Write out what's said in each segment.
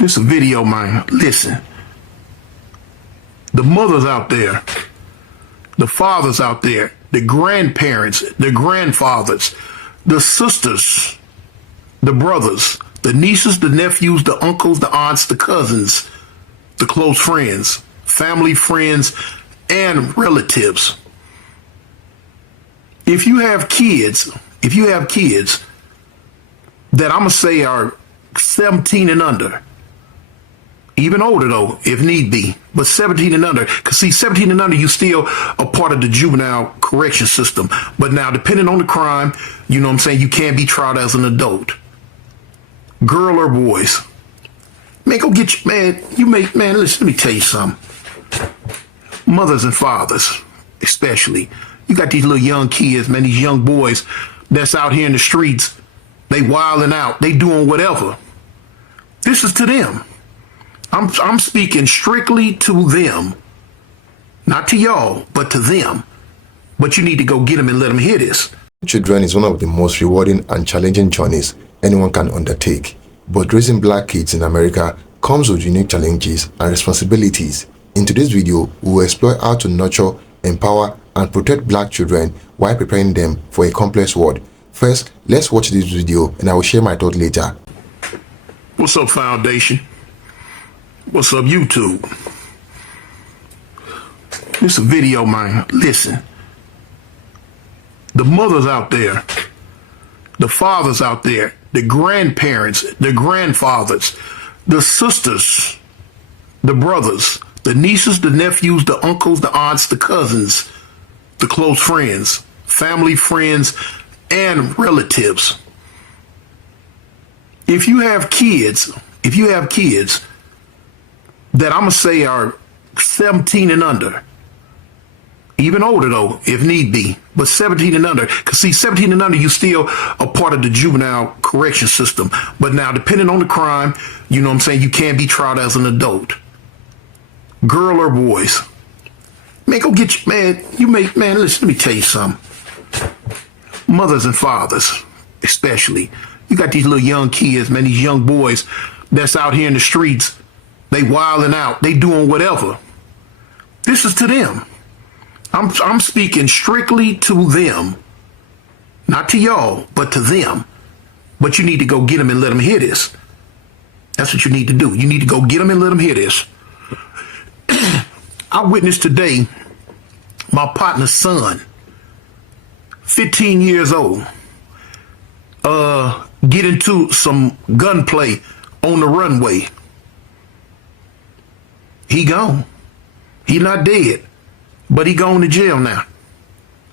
This a video, man. Listen. The mothers out there, the fathers out there, the grandparents, the grandfathers, the sisters, the brothers, the nieces, the nephews, the uncles, the aunts, the cousins, the close friends, family, friends, and relatives. If you have kids that I'm going to say are 17 and under, even older though, if need be, but 17 and under, because see, 17 and under, you still a part of the juvenile correction system. But now, depending on the crime, you know what I'm saying, you can't be tried as an adult. Girl or boys. Man, go get you, man, listen, let me tell you something. Mothers and fathers, especially. You got these little young kids, man, these young boys that's out here in the streets. They wilding out. They doing whatever. This is to them. I'm speaking strictly to them. Not to y'all, but to them. But you need to go get them and let them hear this. Children is one of the most rewarding and challenging journeys anyone can undertake. But raising black kids in America comes with unique challenges and responsibilities. In today's video, we will explore how to nurture, empower, and protect black children while preparing them for a complex world. First, let's watch this video and I will share my thoughts later. What's up, Foundation? What's up, YouTube? This a video, man. Listen. The mothers out there, the fathers out there, the grandparents, the grandfathers, the sisters, the brothers, the nieces, the nephews, the uncles, the aunts, the cousins, the close friends, family, friends, and relatives. If you have kids that I'm going to say are 17 and under, even older though, if need be, but 17 and under, because see, 17 and under, you still a part of the juvenile correction system. But now, depending on the crime, you know what I'm saying, you can't be tried as an adult. Girl or boys. Man, go get you, man, listen, let me tell you something. Mothers and fathers, especially. You got these little young kids, man, these young boys that's out here in the streets. They wilding out. They doing whatever. This is to them. I'm speaking strictly to them. Not to y'all, but to them. But you need to go get them and let them hear this. That's what you need to do. You need to go get them and let them hear this. I witnessed today my partner's son, 15 years old, get into some gunplay on the runway. He gone. He not dead, but he going to jail now.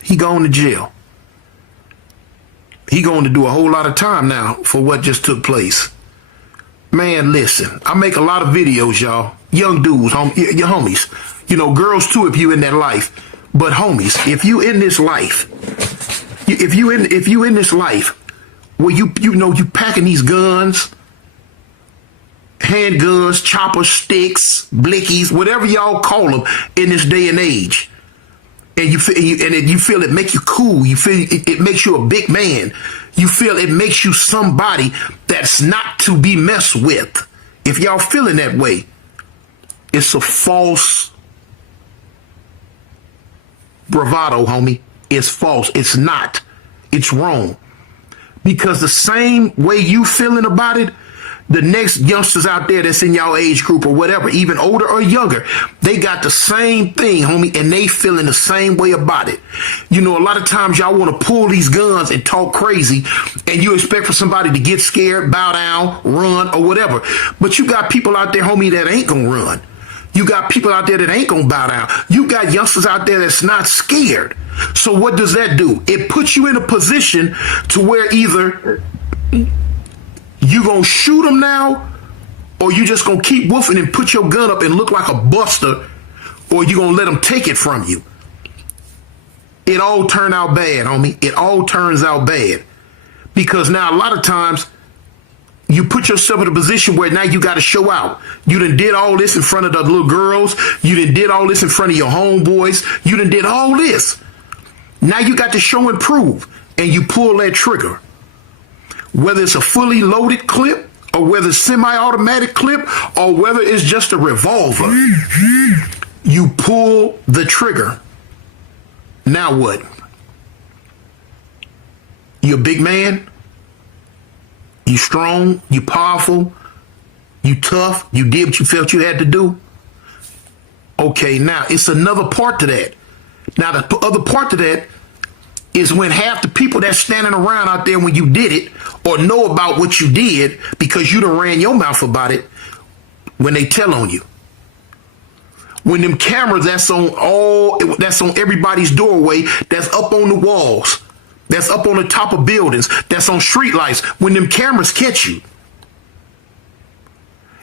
He going to jail. He going to do a whole lot of time now for what just took place. Man, listen, I make a lot of videos, y'all. Young dudes, your homies. You know, girls too, if you in that life. But homies, if you in this life, if you in this life where you packing these guns, handguns, chopper sticks, blickies, whatever y'all call them in this day and age, and you feel it make you cool, you feel it makes you a big man, you feel it makes you somebody that's not to be messed with. If y'all feeling that way, it's a false bravado, homie. It's false. It's not. It's wrong. Because the same way you feeling about it, the next youngsters out there that's in y'all age group or whatever, even older or younger, they got the same thing, homie, and they feeling the same way about it. You know, a lot of times y'all want to pull these guns and talk crazy, and you expect for somebody to get scared, bow down, run, or whatever. But you got people out there, homie, that ain't gonna run. You got people out there that ain't gonna bow down. You got youngsters out there that's not scared. So what does that do? It puts you in a position to where either you gonna shoot them now, or you just gonna keep woofing and put your gun up and look like a buster, or you gonna let them take it from you. It all turned out bad, homie. It all turns out bad. Because now a lot of times you put yourself in a position where now you got to show out. You done did all this in front of the little girls. You done did all this in front of your homeboys. You done did all this. Now you got to show and prove, and you pull that trigger. Whether it's a fully loaded clip or whether it's semi-automatic clip, or whether it's just a revolver, you pull the trigger. Now what? You're a big man. You strong. You powerful. You tough. You did what you felt you had to do. Okay, now it's another part to that. Now the other part to that is when half the people that's standing around out there when you did it, or know about what you did because you done ran your mouth about it, when they tell on you. When them cameras that's on everybody's doorway, that's up on the walls, that's up on the top of buildings, that's on street lights, when them cameras catch you.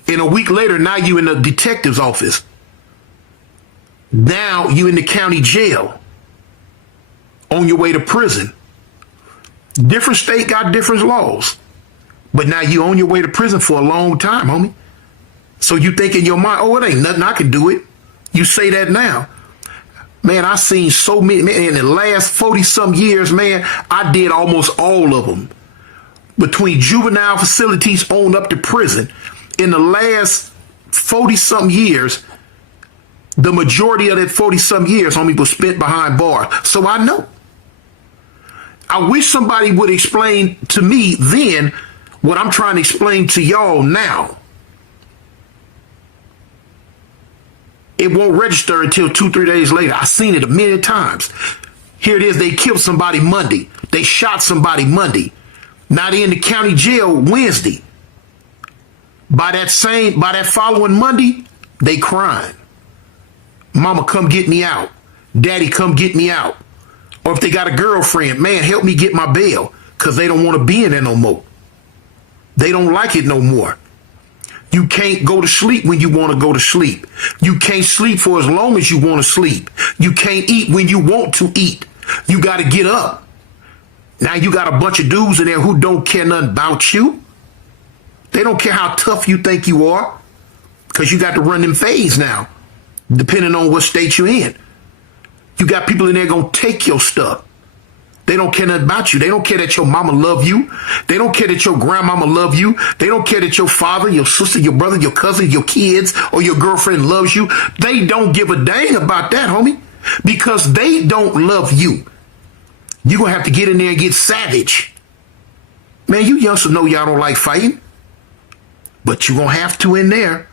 And a week later, now you in the detective's office. Now you in the county jail on your way to prison. Different state got different laws, but now you on your way to prison for a long time, homie. So you think in your mind, oh, it ain't nothing, I can do it. You say that now. Man, I seen so many, man, in the last 40-some years, man, I did almost all of them. Between juvenile facilities on up to prison, in the last 40-some years, the majority of that 40-some years, homie, was spent behind bars. So I know. I wish somebody would explain to me then what I'm trying to explain to y'all now. It won't register until 2-3 days later. I've seen it a million times. Here it is. They killed somebody Monday. They shot somebody Monday. Now they in the county jail Wednesday. By that following Monday, they crying. Mama, come get me out. Daddy, come get me out. Or if they got a girlfriend, man, help me get my bail, because they don't want to be in there no more. They don't like it no more. You can't go to sleep when you want to go to sleep. You can't sleep for as long as you want to sleep. You can't eat when you want to eat. You got to get up. Now you got a bunch of dudes in there who don't care nothing about you. They don't care how tough you think you are, because you got to run them fades now, depending on what state you're in. You got people in there going to take your stuff. They don't care nothing about you. They don't care that your mama love you. They don't care that your grandmama love you. They don't care that your father, your sister, your brother, your cousin, your kids, or your girlfriend loves you. They don't give a dang about that, homie, because they don't love you. You're going to have to get in there and get savage. Man, you youngsters know y'all don't like fighting, but you're going to have to in there.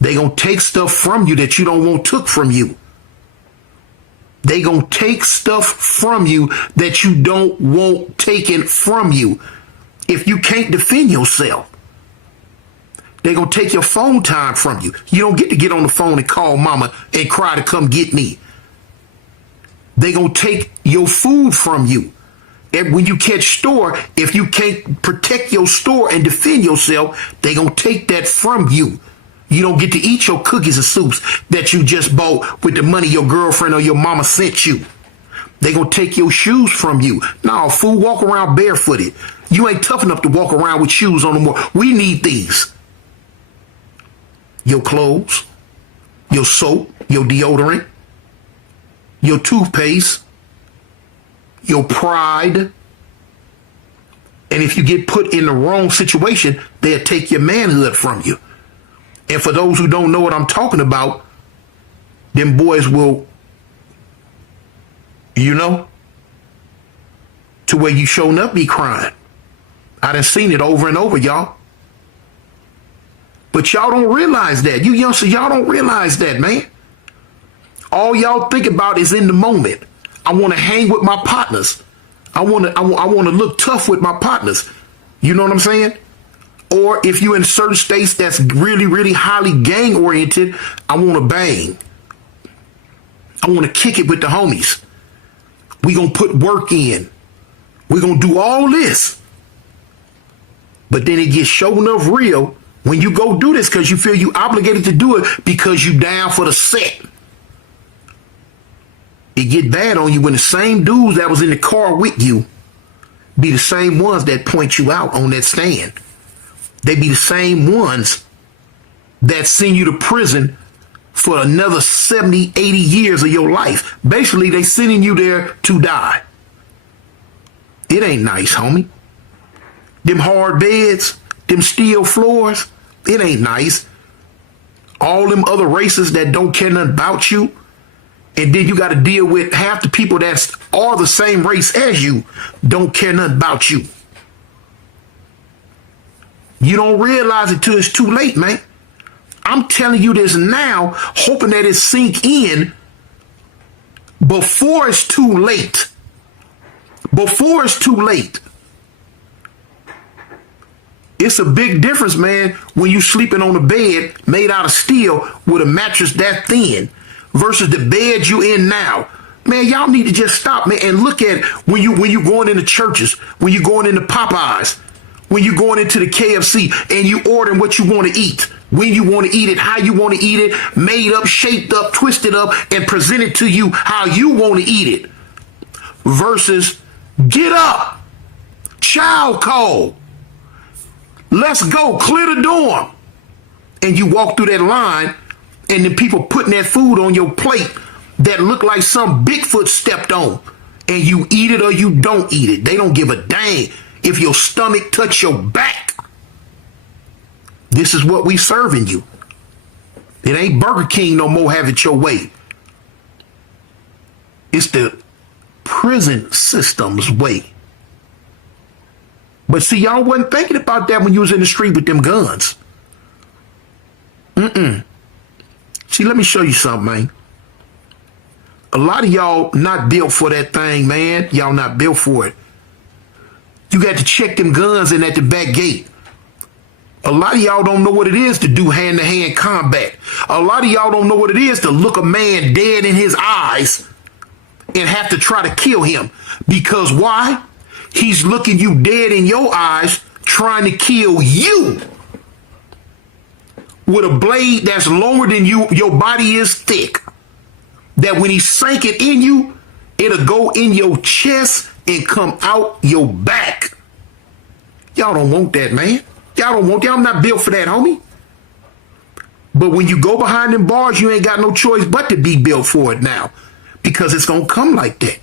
They going to take stuff from you that you don't want took from you. They gonna take stuff from you that you don't want taken from you if you can't defend yourself. They gonna take your phone time from you. You don't get to get on the phone and call mama and cry to come get me. They gonna take your food from you. And when you catch store, if you can't protect your store and defend yourself, they gonna take that from you. You don't get to eat your cookies and soups that you just bought with the money your girlfriend or your mama sent you. They gonna take your shoes from you. No, fool, walk around barefooted. You ain't tough enough to walk around with shoes on no more. We need these. Your clothes, your soap, your deodorant, your toothpaste, your pride. And if you get put in the wrong situation, they'll take your manhood from you. And for those who don't know what I'm talking about, them boys will, to where you showing up be crying. I done seen it over and over, y'all. But y'all don't realize that. You youngsters, y'all don't realize that, man. All y'all think about is in the moment. I want to hang with my partners. I want to look tough with my partners. You know what I'm saying? Or if you're in certain states that's really, really highly gang oriented, I want to bang. I want to kick it with the homies. We going to put work in. We're going to do all this. But then it gets show enough real when you go do this because you feel you obligated to do it because you down for the set. It get bad on you when the same dudes that was in the car with you be the same ones that point you out on that stand. They be the same ones that send you to prison for another 70, 80 years of your life. Basically, they sending you there to die. It ain't nice, homie. Them hard beds, them steel floors, it ain't nice. All them other races that don't care nothing about you. And then you got to deal with half the people that are the same race as you don't care nothing about you. You don't realize it till it's too late, man. I'm telling you this now, hoping that it sink in before it's too late. Before it's too late. It's a big difference, man, when you sleeping on a bed made out of steel with a mattress that thin versus the bed you in now. Man, y'all need to just stop, man, and look at when you going into churches, when you going into Popeyes, when you going into the KFC and you ordering what you want to eat, when you want to eat it, how you want to eat it, made up, shaped up, twisted up, and presented to you how you want to eat it. Versus get up, child call. Let's go, clear the dorm. And you walk through that line and then people putting that food on your plate that look like some Bigfoot stepped on. And you eat it or you don't eat it. They don't give a dang if your stomach touch your back. This is what we serving you. It ain't Burger King no more, have it your way. It's the prison system's way. But see, y'all wasn't thinking about that when you was in the street with them guns. See, let me show you something, man. A lot of y'all not built for that thing, man. Y'all not built for it. You got to check them guns in at the back gate. A lot of y'all don't know what it is to do hand-to-hand combat. A lot of y'all don't know what it is to look a man dead in his eyes and have to try to kill him. Because why? He's looking you dead in your eyes, trying to kill you with a blade that's longer than you. Your body is thick. That when he sank it in you, it'll go in your chest and come out your back. Y'all don't want that, man. Y'all don't want that. I'm not built for that, homie. But when you go behind them bars, you ain't got no choice but to be built for it now. Because it's going to come like that.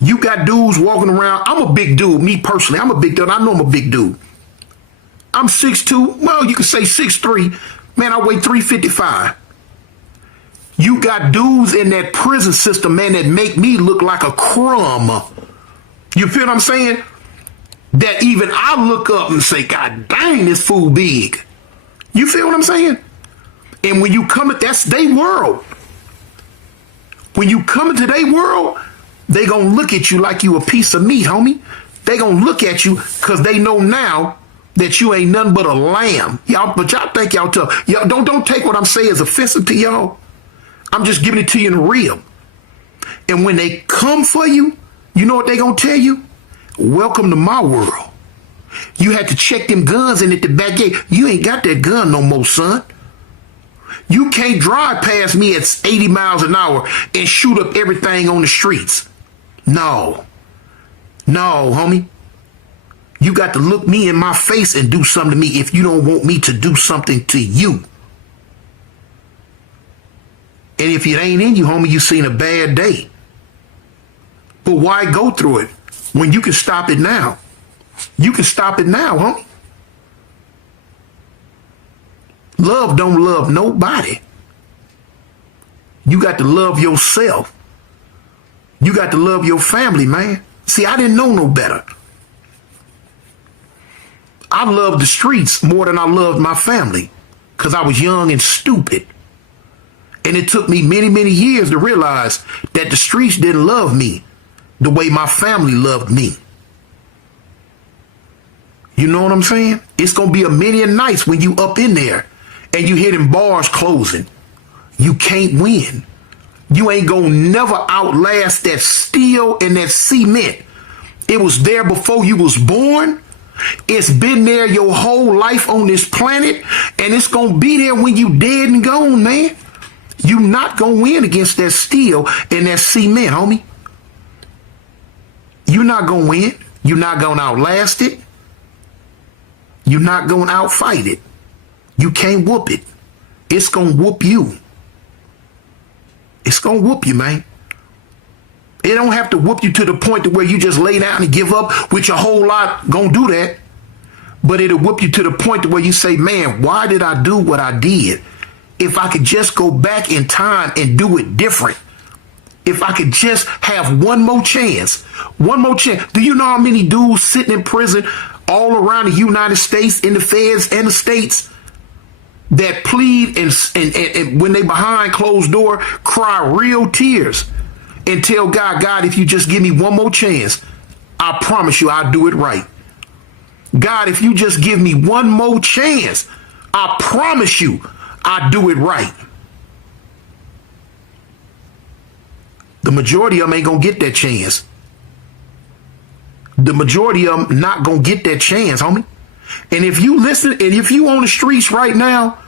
You got dudes walking around. I'm a big dude. Me personally, I'm a big dude. I know I'm a big dude. I'm 6'2". Well, you can say 6'3". Man, I weigh 355. You got dudes in that prison system, man, that make me look like a crumb. You feel what I'm saying? That even I look up and say, God dang, this fool big. You feel what I'm saying? And when you come at that's their world. When you come into their world, they gonna look at you like you a piece of meat, homie. They gonna look at you because they know now that you ain't nothing but a lamb. Y'all, but y'all think y'all tough. Y'all don't take what I'm saying as offensive to y'all. I'm just giving it to you in real. And when they come for you, you know what they gonna tell you? Welcome to my world. You had to check them guns in at the back gate. You ain't got that gun no more, son. You can't drive past me at 80 miles an hour and shoot up everything on the streets. No, homie. You got to look me in my face and do something to me if you don't want me to do something to you. And if it ain't in you, homie, you seen a bad day. But why go through it when you can stop it now? You can stop it now, homie. Love don't love nobody. You got to love yourself. You got to love your family, man. See, I didn't know no better. I loved the streets more than I loved my family because I was young and stupid. And it took me many, many years to realize that the streets didn't love me the way my family loved me. You know what I'm saying? It's going to be a many nights when you up in there and you hear them bars closing. You can't win. You ain't going to never outlast that steel and that cement. It was there before you was born. It's been there your whole life on this planet. And it's going to be there when you dead and gone, man. You not going to win against that steel and that cement, homie. You're not going to win. You're not going to outlast it. You're not going to outfight it. You can't whoop it. It's going to whoop you. It's going to whoop you, man. It don't have to whoop you to the point to where you just lay down and give up, which a whole lot going to do that. But it'll whip you to the point where you say, man, why did I do what I did? If I could just go back in time and do it different. If I could just have one more chance. Do you know how many dudes sitting in prison all around the United States, in the feds and the states, that plead and when they behind closed door, cry real tears and tell God, if you just give me one more chance, I promise you I'll do it right. God, if you just give me one more chance, I promise you I'll do it right. The majority of them ain't gonna get that chance. The majority of them not gonna get that chance, homie. And if you listen, and if you on the streets right now,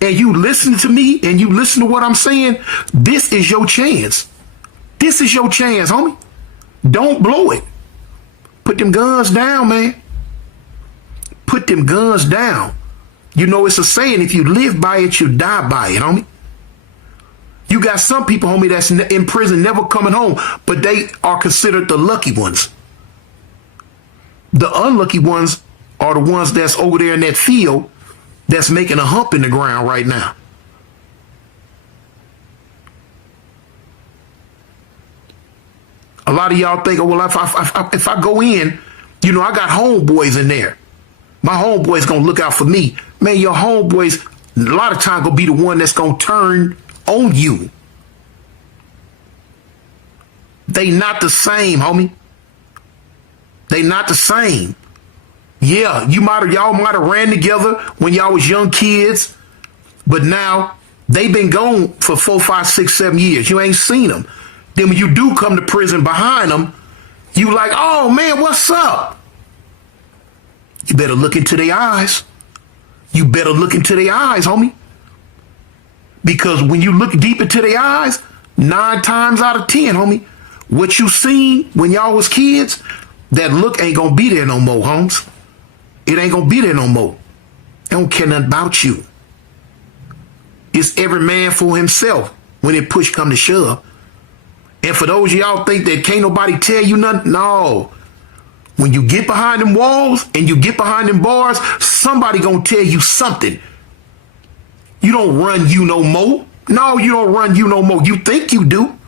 and you listen to me, and you listen to what I'm saying, this is your chance. This is your chance, homie. Don't blow it. Put them guns down, man. Put them guns down. You know, it's a saying, if you live by it, you die by it, homie. You got some people, homie, that's in prison never coming home, but they are considered the lucky ones. The unlucky ones are the ones that's over there in that field that's making a hump in the ground right now. A lot of y'all think, oh, well, if I go in, you know, I got homeboys in there. My homeboy's gonna look out for me. Man, your homeboys a lot of times gonna be the one that's gonna turn on you. They not the same, homie. They not the same. Yeah, y'all might have ran together when y'all was young kids, but now they been gone for 4, 5, 6, 7 years. You ain't seen them. Then when you do come to prison behind them, you like, oh man, what's up? You better look into their eyes. You better look into their eyes, homie. Because when you look deep into their eyes, 9 times out of 10, homie, what you seen when y'all was kids, that look ain't gonna be there no more, homes. It ain't gonna be there no more. They don't care nothing about you. It's every man for himself when it push come to shove. And for those of y'all think that can't nobody tell you nothing, no. When you get behind them walls and you get behind them bars, somebody gonna tell you something. You don't run you no more. No, you don't run you no more. You think you do.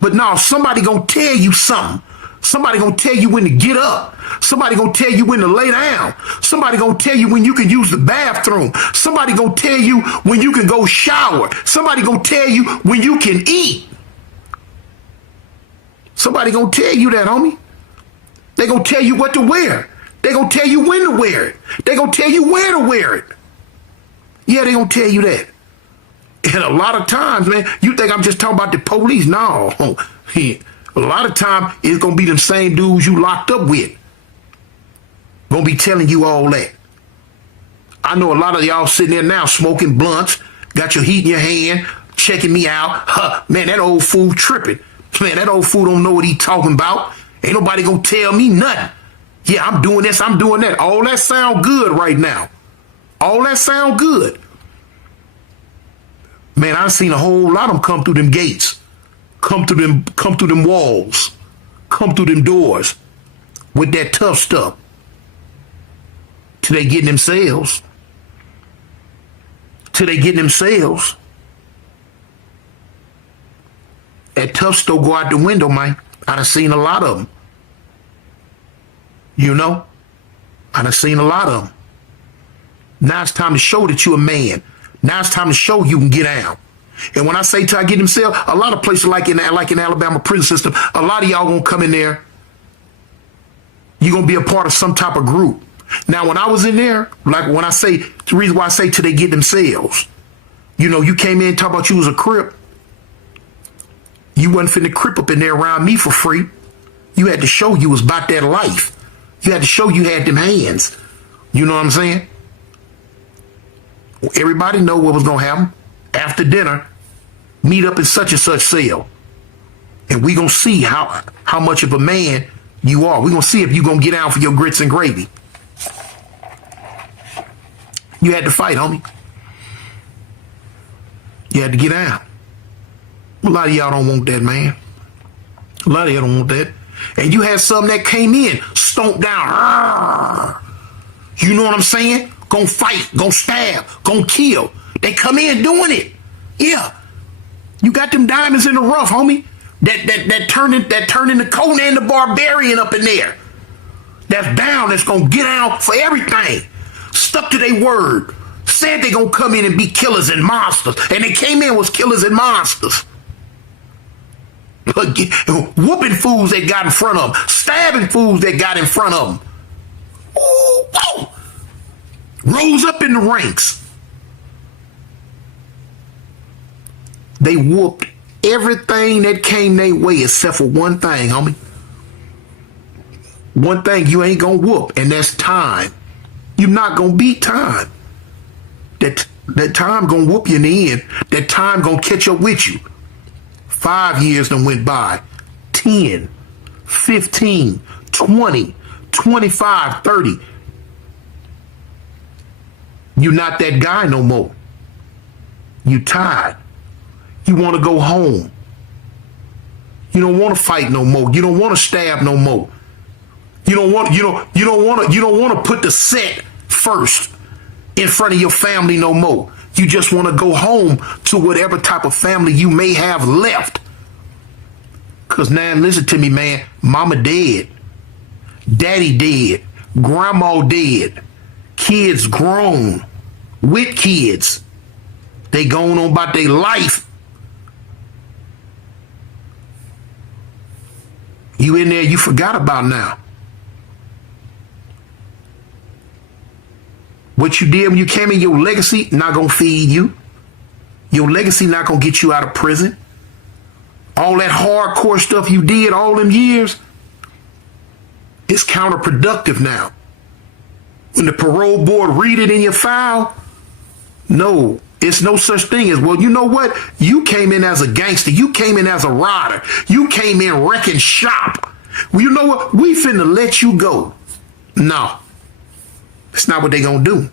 But no, somebody gonna tell you something. Somebody gonna tell you when to get up. Somebody gonna tell you when to lay down. Somebody gonna tell you when you can use the bathroom. Somebody gonna tell you when you can go shower. Somebody gonna tell you when you can eat. Somebody gonna tell you that, homie. They gonna tell you what to wear. They gonna tell you when to wear it. They gonna tell you where to wear it. Yeah, they gonna tell you that. And a lot of times, man, you think I'm just talking about the police. No. A lot of time, it's going to be them same dudes you locked up with. Going to be telling you all that. I know a lot of y'all sitting there now smoking blunts, got your heat in your hand, checking me out. Huh, man, that old fool tripping. Man, that old fool don't know what he talking about. Ain't nobody going to tell me nothing. Yeah, I'm doing this, I'm doing that. All that sound good right now. All that sound good. Man, I've seen a whole lot of them come through them gates, come through them walls, come through them doors with that tough stuff till they get themselves. Till they get themselves. That tough stuff go out the window, man. I done seen a lot of them. You know? I done seen a lot of them. Now it's time to show that you're a man. Now it's time to show you can get out. And when I say till I get themselves, a lot of places like in Alabama prison system, a lot of y'all gonna come in there. You're gonna be a part of some type of group. Now, when I was in there, like when I say, the reason why I say till they get themselves, you know, you came in and talk about you was a Crip. You wasn't finna Crip up in there around me for free. You had to show you was about that life. You had to show you had them hands. You know what I'm saying? Everybody know what was gonna happen. After dinner, meet up in such and such cell. And we gonna see how much of a man you are. We gonna see if you gonna get out for your grits and gravy. You had to fight, homie. You had to get out. A lot of y'all don't want that, man. A lot of y'all don't want that. and you had some that came in, stomped down. You know what I'm saying? Gonna fight, gonna stab, gonna kill. They come in doing it. Yeah. You got them diamonds in the rough, homie. That turn into Conan the Barbarian up in there. That's down, that's gonna get out for everything. Stuck to their word. Said they gonna come in and be killers and monsters. And they came in was killers and monsters. Whooping fools that got in front of them. Stabbing fools that got in front of them. Ooh, whoa. Rose up in the ranks. They whooped everything that came their way except for one thing, homie. One thing you ain't gonna whoop, and that's time. You're not gonna beat time. That time gonna whoop you in the end. That time gonna catch up with you. 5 years done went by. 10, 15, 20, 25, 30. You're not that guy no more. You tired. You want to go home. You don't want to fight no more. You don't want to stab no more. You don't want to put the set first in front of your family no more. You just want to go home to whatever type of family you may have left. Cause now listen to me, man. Mama dead. Daddy dead. Grandma dead. Kids grown. With kids. They going on about their life. You in there, you forgot about now. What you did when you came in, your legacy not gonna feed you. Your legacy not gonna get you out of prison. All that hardcore stuff you did all them years, it's counterproductive now. When the parole board read it in your file, no, it's no such thing as, well, you know what? You came in as a gangster. You came in as a rider. You came in wrecking shop. Well, you know what? We finna let you go. No, it's not what they gonna do.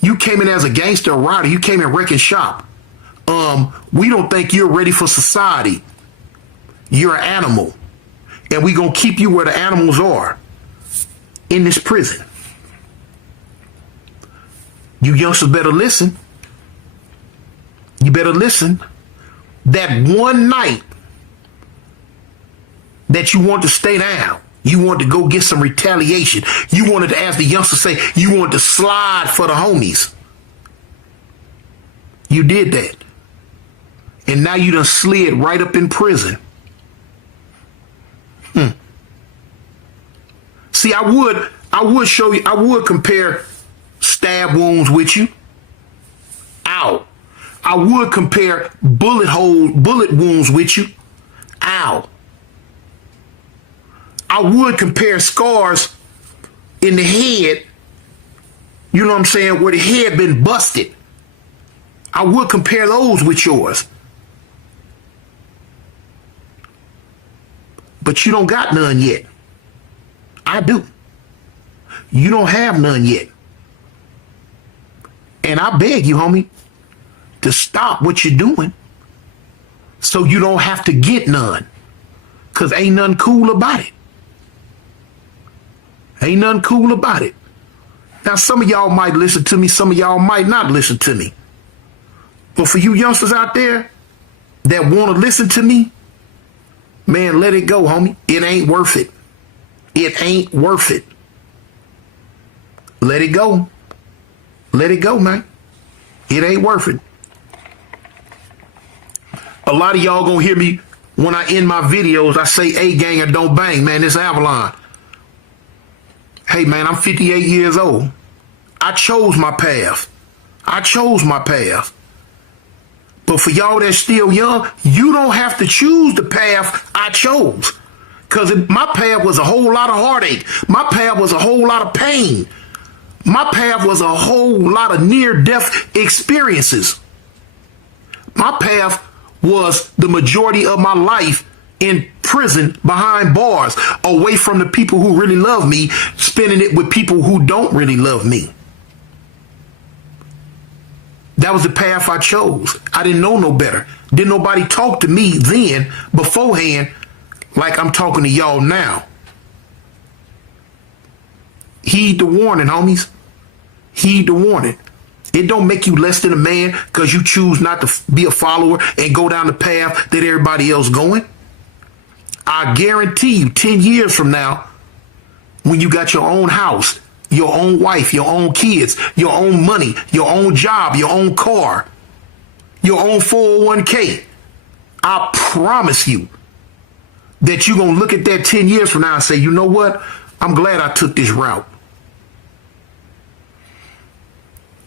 You came in as a gangster, a rider. You came in wrecking shop. We don't think you're ready for society. You're an animal. And we gonna keep you where the animals are. In this prison. You youngsters better listen. You better listen. That one night that you want to stay down, you want to go get some retaliation. You wanted to, as the youngsters say, you wanted to slide for the homies. You did that. And now you done slid right up in prison. See, I would show you, I would compare stab wounds with you. Ow. I would compare bullet wounds with you. Ow. I would compare scars in the head, you know what I'm saying, where the head been busted. I would compare those with yours. But you don't got none yet. I do. You don't have none yet. And I beg you, homie, to stop what you're doing so you don't have to get none. Because ain't nothing cool about it. Ain't nothing cool about it. Now, some of y'all might listen to me. Some of y'all might not listen to me. But for you youngsters out there that want to listen to me, man, let it go, homie. It ain't worth it. It ain't worth it. Let it go. Let it go, man. It ain't worth it. A lot of y'all gonna hear me when I end my videos. I say, "A gang or don't bang," man. This Avalon. Hey, man, I'm 58 years old. I chose my path. I chose my path. But for y'all that's still young, you don't have to choose the path I chose. Because my path was a whole lot of heartache. My path was a whole lot of pain. My path was a whole lot of near-death experiences. My path was the majority of my life in prison behind bars, away from the people who really love me, spending it with people who don't really love me. That was the path I chose. I didn't know no better. Didn't nobody talk to me then, beforehand, like I'm talking to y'all now. Heed the warning, homies. Heed the warning. It don't make you less than a man because you choose not to be a follower and go down the path that everybody else going. I guarantee you 10 years from now, when you got your own house, your own wife, your own kids, your own money, your own job, your own car, your own 401k, I promise you that you're going to look at that 10 years from now and say, you know what? I'm glad I took this route.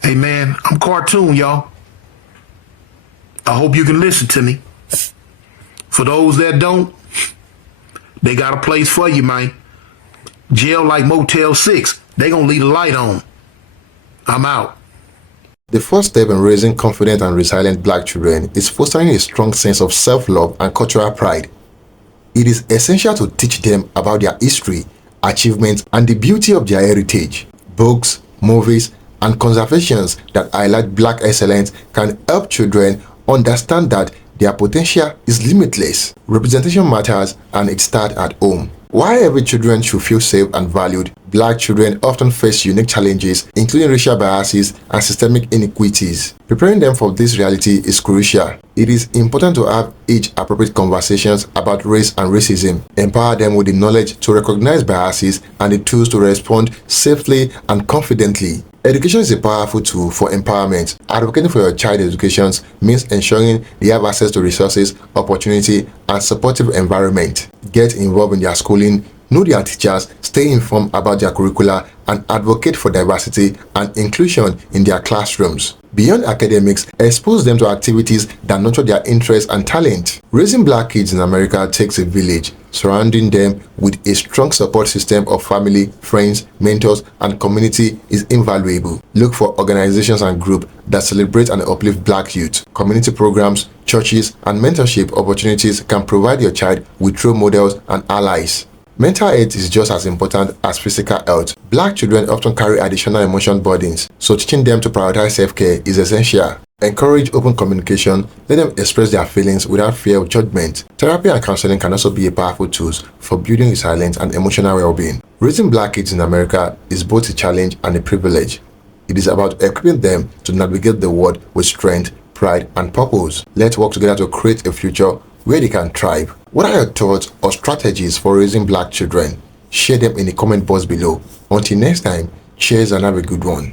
Hey, man, I'm Cartoon, y'all. I hope you can listen to me. For those that don't, they got a place for you, man. Jail like Motel 6. They gonna leave the light on. I'm out. The first step in raising confident and resilient black children is fostering a strong sense of self-love and cultural pride. It is essential to teach them about their history, achievements, and the beauty of their heritage. Books, movies, and conservations that highlight black excellence can help children understand that their potential is limitless. Representation matters, and it starts at home. While every children should feel safe and valued, black children often face unique challenges, including racial biases and systemic inequities. Preparing them for this reality is crucial. It is important to have age-appropriate conversations about race and racism, empower them with the knowledge to recognize biases and the tools to respond safely and confidently. Education is a powerful tool for empowerment. Advocating for your child's education means ensuring they have access to resources, opportunity, and supportive environment. Get involved in their schooling, know their teachers, stay informed about their curricula, and advocate for diversity and inclusion in their classrooms. Beyond academics, expose them to activities that nurture their interests and talent. Raising black kids in America takes a village. Surrounding them with a strong support system of family, friends, mentors, and community is invaluable. Look for organizations and groups that celebrate and uplift black youth. Community programs, churches, and mentorship opportunities can provide your child with role models and allies. Mental health is just as important as physical health. Black children often carry additional emotion burdens, so teaching them to prioritize self-care is essential. Encourage open communication, let them express their feelings without fear of judgment. Therapy and counseling can also be a powerful tool for building resilience and emotional well-being. Raising black kids in America is both a challenge and a privilege. It is about equipping them to navigate the world with strength, pride, and purpose. Let's work together to create a future where they can thrive. What are your thoughts or strategies for raising black children? Share them in the comment box below. Until next time, cheers and have a good one.